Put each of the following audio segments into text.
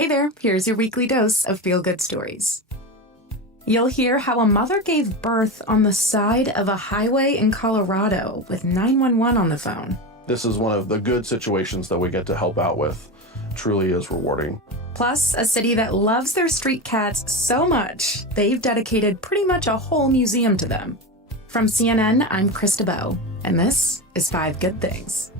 Hey there, here's your weekly dose of feel-good stories. You'll hear how a mother gave birth on the side of a highway in Colorado with 911 on the phone. This is one of the good situations that we get to help out with. Truly is rewarding. Plus, a city that loves their street cats so much, they've dedicated pretty much a whole museum to them. From CNN, I'm Krista Bowe, and this is 5 Good Things.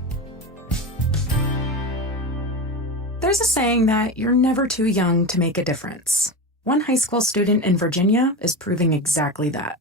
There's a saying that you're never too young to make a difference. One high school student in Virginia is proving exactly that.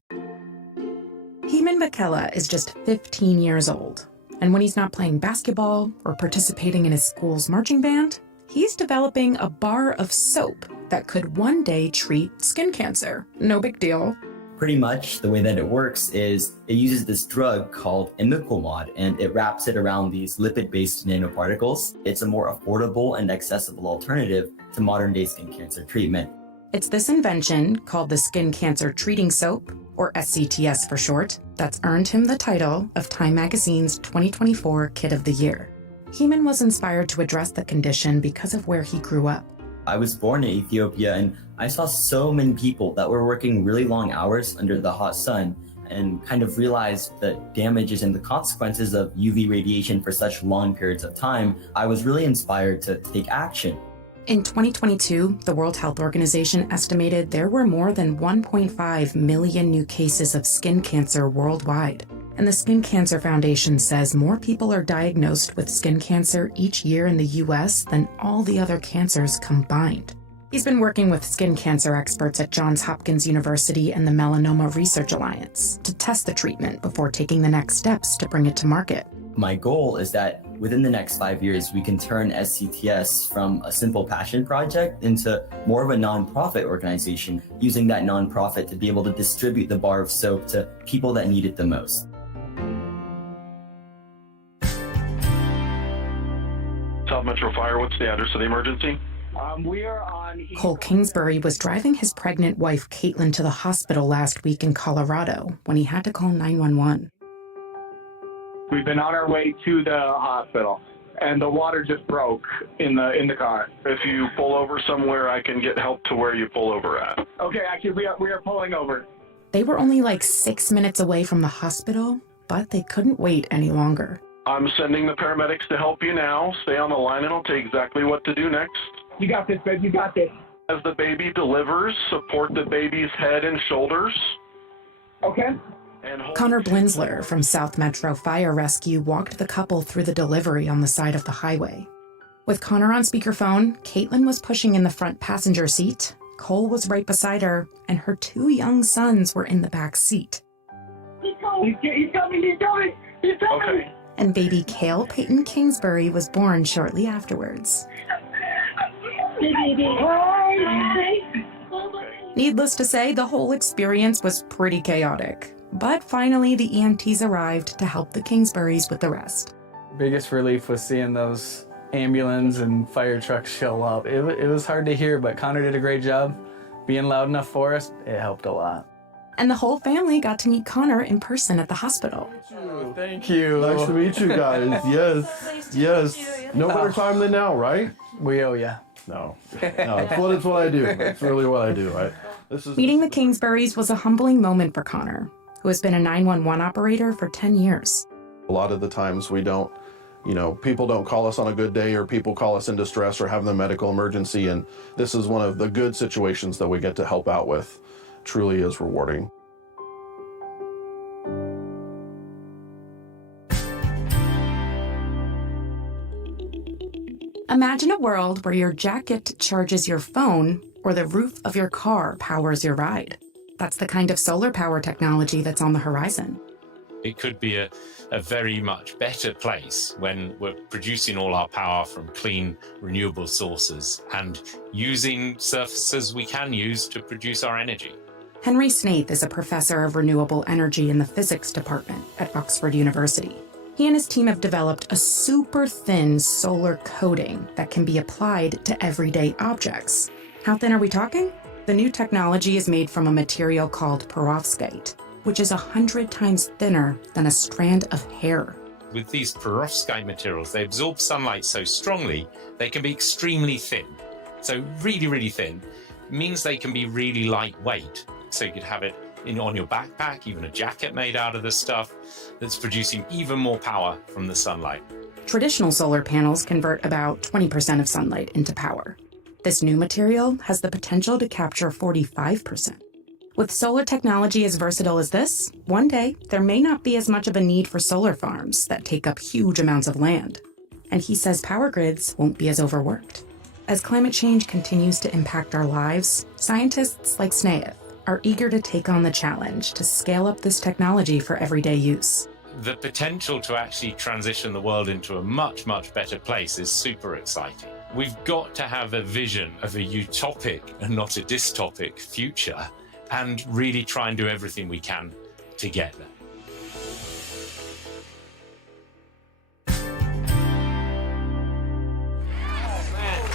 Heman Makela is just 15 years old, and when he's not playing basketball or participating in his school's marching band, he's developing a bar of soap that could one day treat skin cancer. No big deal. Pretty much the way that it works is it uses this drug called imiquimod, and it wraps it around these lipid-based nanoparticles. It's a more affordable and accessible alternative to modern-day skin cancer treatment. It's this invention, called the Skin Cancer Treating Soap, or SCTS for short, that's earned him the title of Time Magazine's 2024 Kid of the Year. Heman was inspired to address the condition because of where he grew up. I was born in Ethiopia, and I saw so many people that were working really long hours under the hot sun and kind of realized the damages and the consequences of UV radiation for such long periods of time. I was really inspired to take action. In 2022, the World Health Organization estimated there were more than 1.5 million new cases of skin cancer worldwide. And the Skin Cancer Foundation says more people are diagnosed with skin cancer each year in the US than all the other cancers combined. He's been working with skin cancer experts at Johns Hopkins University and the Melanoma Research Alliance to test the treatment before taking the next steps to bring it to market. My goal is that within the next 5 years, we can turn SCTS from a simple passion project into more of a nonprofit organization, using that nonprofit to be able to distribute the bar of soap to people that need it the most. South Metro Fire, what's the address of the emergency? We are on... Cole Kingsbury was driving his pregnant wife, Caitlin, to the hospital last week in Colorado when he had to call 911. We've been on our way to the hospital, and the water just broke in the car. If you pull over somewhere, I can get help to where you pull over at. Okay, actually, we are pulling over. They were only like 6 minutes away from the hospital, but they couldn't wait any longer. I'm sending the paramedics to help you now. Stay on the line and I'll tell you exactly what to do next. You got this, babe. You got this. As the baby delivers, support the baby's head and shoulders. Okay. And hold Connor Blinsler from South Metro Fire Rescue walked the couple through the delivery on the side of the highway. With Connor on speakerphone, Caitlin was pushing in the front passenger seat, Cole was right beside her, and her 2 young sons were in the back seat. He's coming. He's coming. Okay. And baby Cale Peyton Kingsbury was born shortly afterwards. Needless to say, the whole experience was pretty chaotic. But finally, the EMTs arrived to help the Kingsburys with the rest. Biggest relief was seeing those ambulance and fire trucks show up. It was hard to hear, but Connor did a great job being loud enough for us. It helped a lot. And the whole family got to meet Connor in person at the hospiel. Thank you. Nice to meet you guys. Yes. No better time than now, right? We owe ya. No, it's what I do. It's really what I do, right? Meeting the Kingsburys was a humbling moment for Connor, who has been a 911 operator for 10 years. A lot of the times we don't, people don't call us on a good day, or people call us in distress or have a medical emergency, and this is one of the good situations that we get to help out with. Truly is rewarding. Imagine a world where your jacket charges your phone or the roof of your car powers your ride. That's the kind of solar power technology that's on the horizon. It could be a very much better place when we're producing all our power from clean, renewable sources and using surfaces we can use to produce our energy. Henry Snaith is a professor of renewable energy in the physics department at Oxford University. He and his team have developed a super thin solar coating that can be applied to everyday objects. How thin are we talking? The new technology is made from a material called perovskite, which is 100 times thinner than a strand of hair. With these perovskite materials, they absorb sunlight so strongly they can be extremely thin. So really, really thin means they can be really lightweight. So you could have it on your backpack, even a jacket made out of this stuff that's producing even more power from the sunlight. Traditional solar panels convert about 20% of sunlight into power. This new material has the potential to capture 45%. With solar technology as versatile as this, one day there may not be as much of a need for solar farms that take up huge amounts of land. And he says power grids won't be as overworked. As climate change continues to impact our lives, scientists like Snaith are eager to take on the challenge to scale up this technology for everyday use. The potential to actually transition the world into a much, much better place is super exciting. We've got to have a vision of a utopic and not a dystopic future and really try and do everything we can to get there.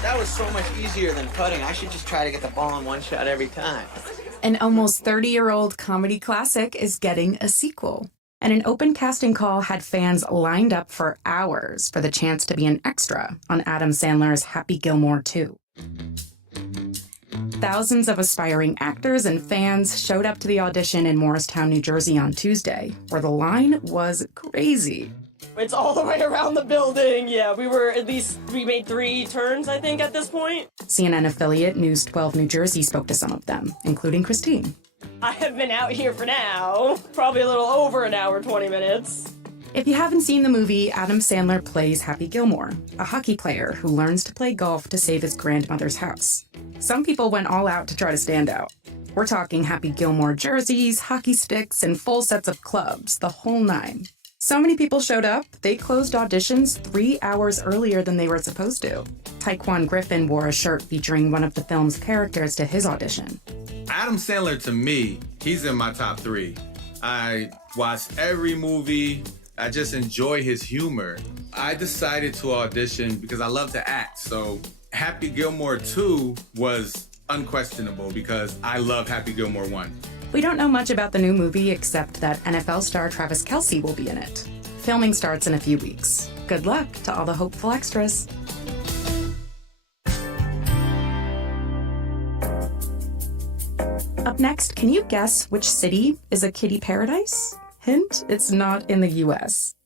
That was so much easier than putting. I should just try to get the ball in one shot every time. An almost 30-year-old comedy classic is getting a sequel. And an open casting call had fans lined up for hours for the chance to be an extra on Adam Sandler's Happy Gilmore 2. Thousands of aspiring actors and fans showed up to the audition in Morristown, New Jersey on Tuesday, where the line was crazy. It's all the way around the building. Yeah, we made 3 turns, I think, at this point. CNN affiliate News 12 New Jersey spoke to some of them, including Christine. I have been out here for now, probably a little over an hour, 20 minutes. If you haven't seen the movie, Adam Sandler plays Happy Gilmore, a hockey player who learns to play golf to save his grandmother's house. Some people went all out to try to stand out. We're talking Happy Gilmore jerseys, hockey sticks, and full sets of clubs, the whole nine. So many people showed up, they closed auditions 3 hours earlier than they were supposed to. Taekwon Griffin wore a shirt featuring one of the film's characters to his audition. Adam Sandler, to me, he's in my top 3. I watched every movie. I just enjoy his humor. I decided to audition because I love to act. So Happy Gilmore 2 was unquestionable because I love Happy Gilmore 1. We don't know much about the new movie except that NFL star Travis Kelce will be in it. Filming starts in a few weeks. Good luck to all the hopeful extras. Up next, can you guess which city is a kiddie paradise? Hint, it's not in the US.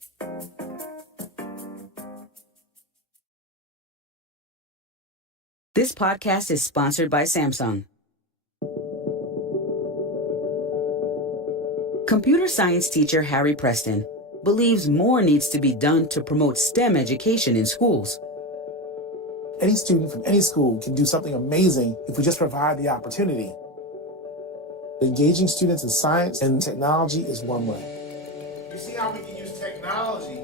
This podcast is sponsored by Samsung. Computer science teacher Harry Preston believes more needs to be done to promote STEM education in schools. Any student from any school can do something amazing if we just provide the opportunity. Engaging students in science and technology is one way. You see how we can use technology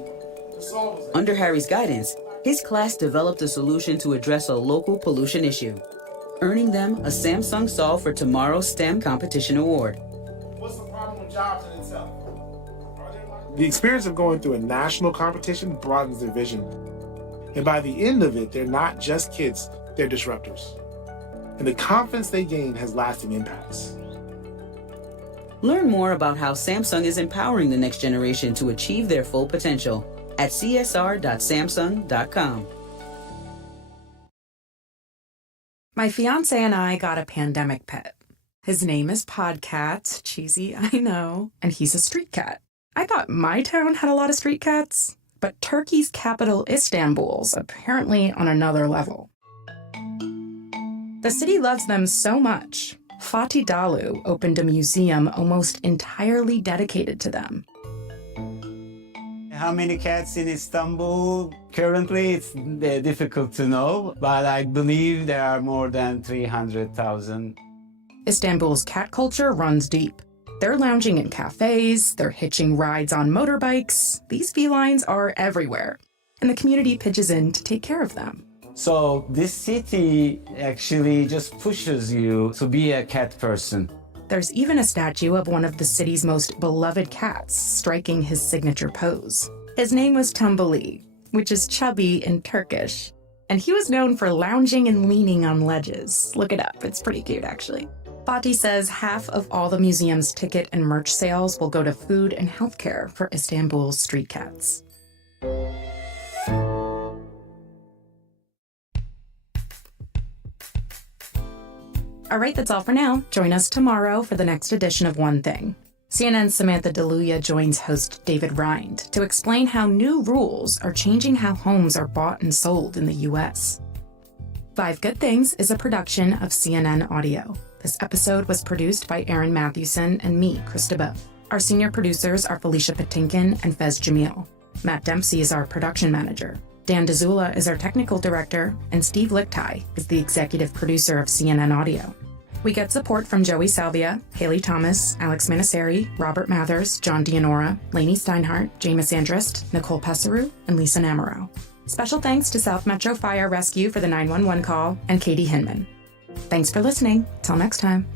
to solve this? Under Harry's guidance, his class developed a solution to address a local pollution issue, earning them a Samsung Solve for Tomorrow STEM Competition Award. What's the problem with jobs in itself? The experience of going through a national competition broadens their vision. And by the end of it, they're not just kids, they're disruptors. And the confidence they gain has lasting impacts. Learn more about how Samsung is empowering the next generation to achieve their full potential at csr.samsung.com. My fiance and I got a pandemic pet. His name is Podcat, cheesy, I know, and he's a street cat. I thought my town had a lot of street cats, but Turkey's capital, Istanbul's apparently on another level. The city loves them so much, Fatih Dalu opened a museum almost entirely dedicated to them. How many cats in Istanbul? Currently, it's difficult to know, but I believe there are more than 300,000. Istanbul's cat culture runs deep. They're lounging in cafes, they're hitching rides on motorbikes. These felines are everywhere, and the community pitches in to take care of them. So this city actually just pushes you to be a cat person. There's even a statue of one of the city's most beloved cats striking his signature pose. His name was Tumbili, which is chubby in Turkish. And he was known for lounging and leaning on ledges. Look it up, it's pretty cute actually. Fatih says half of all the museum's ticket and merch sales will go to food and healthcare for Istanbul's street cats. All right, that's all for now. Join us tomorrow for the next edition of One Thing. CNN's Samantha DeLuia joins host David Rind to explain how new rules are changing how homes are bought and sold in the U.S. Five Good Things is a production of CNN Audio. This episode was produced by Aaron Matthewson and me, Krista Bowe. Our senior producers are Felicia Patinkin and Fez Jamil. Matt Dempsey is our production manager. Dan DeZula is our technical director, and Steve Lichtai is the executive producer of CNN Audio. We get support from Joey Salvia, Haley Thomas, Alex Manaseri, Robert Mathers, John Dianora, Lainey Steinhardt, Jameis Andrist, Nicole Pesseru, and Lisa Namaro. Special thanks to South Metro Fire Rescue for the 911 call and Katie Hinman. Thanks for listening. Till next time.